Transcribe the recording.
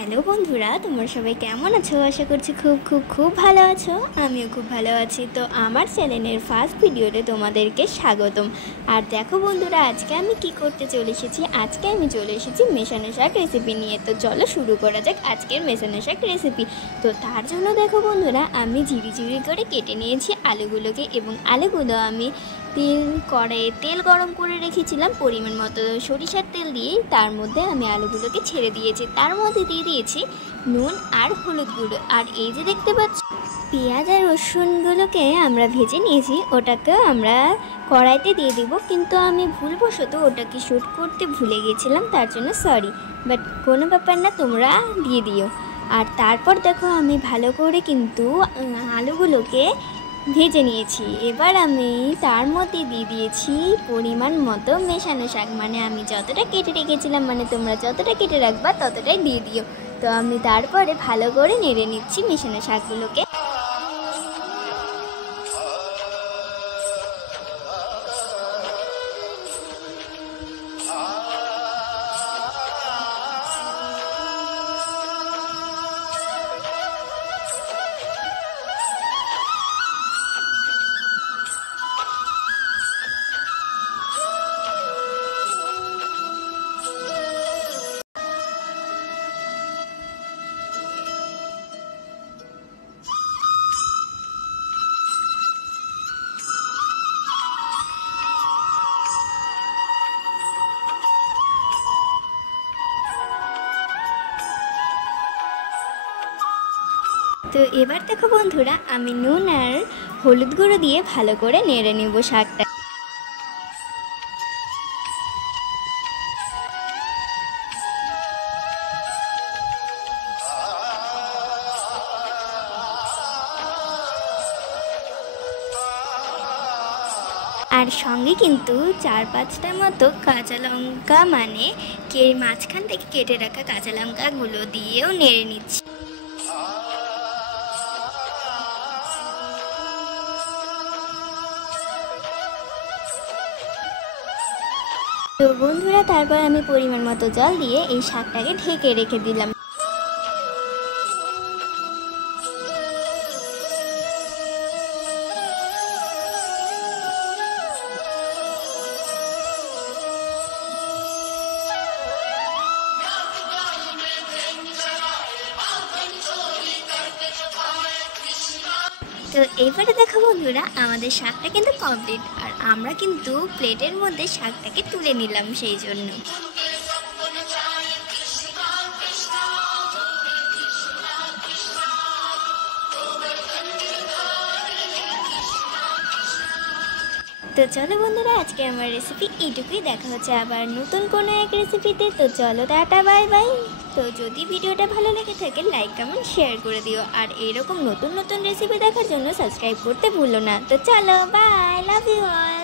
Hello বন্ধুরা, তোমরা সবাই কেমন আছো? আশা করছি খুব খুব খুব ভালো আছো। আমিও খুব ভালো আছি। তো আমার চ্যানেলের ফার্স্ট ভিডিওতে তোমাদেরকে স্বাগতম। আর দেখো বন্ধুরা, আজকে আমি কি করতে চলে এসেছি। আজকে আমি চলে এসেছি মেশানো শাক রেসিপি নিয়ে। তো চলো শুরু করা যাক আজকের মেশানো শাক রেসিপি। তো তার জন্য দেখো বন্ধুরা, আমি ঝিরি করে কেটে নিয়েছি আলুগুলোকে, এবং আলুগুলো আমি কড়াইয়ে তেল গরম করে রেখেছিলাম পরিমাণ মতো সরিষার তেল দিয়ে। তার মধ্যে আমি আলুগুলোকে ছেড়ে দিয়েছি। তার মধ্যে দিয়ে দিয়েছি নুন আর হলুদ গুঁড়ো। আর এই যে দেখতে পাচ্ছ পেঁয়াজ আর রসুনগুলোকে আমরা ভেজে নিয়েছি, ওটাকেও আমরা কড়াইতে দিয়ে দিব। কিন্তু আমি ভুলবশত ওটাকে শ্যুট করতে ভুলে গেছিলাম, তার জন্য সরি। বাট কোনো ব্যাপার না, তোমরা দিয়ে দিও। আর তারপর দেখো আমি ভালো করে কিন্তু আলুগুলোকে ভেজে নিয়েছি। এবার আমি তার মধ্যে দিয়ে দিয়েছি পরিমাণ মতো মেশানো শাক। মানে আমি যতটা কেটে রেখেছিলাম, মানে তোমরা যতটা কেটে রাখবা ততটাই দিয়ে দিও। তো আমি তারপরে ভালো করে নেড়ে নিচ্ছি মেশানো শাকগুলোকে। তো এবার দেখো বন্ধুরা, আমি নুন আর হলুদ গুঁড়ো দিয়ে ভালো করে নেড়ে নেব শাকটা। আর সঙ্গে কিন্তু 4-5টা মতো কাঁচা লঙ্কা, মানে মাঝখান থেকে কেটে রাখা কাঁচা লঙ্কাগুলো দিয়েও নেড়ে নিচ্ছি। তো বন্ধুরা, তারপর আমি পরিমাণ মতো জল দিয়ে এই শাকটাকে ঢেকে রেখে দিলাম। তো এইবারে দেখো বন্ধুরা, আমাদের শাকটা কিন্তু কমপ্লিট। আর আমরা কিন্তু প্লেটের মধ্যে শাকটাকে তুলে নিলাম সেই জন্য। তো চলো বন্ধুরা, আজকে আমার রেসিপি এইটুকুই। দেখা হচ্ছে আবার নতুন কোনো এক রেসিপিতে। তো চলো, টাটা, বাই বাই। তো যদি ভিডিওটা ভালো লেগে থাকে, লাইক কমেন্ট শেয়ার করে দিও। আর এরকম নতুন নতুন রেসিপি দেখার জন্য সাবস্ক্রাইব করতে ভুলো না। তো চলো, বাই, লাভ ইউ অল।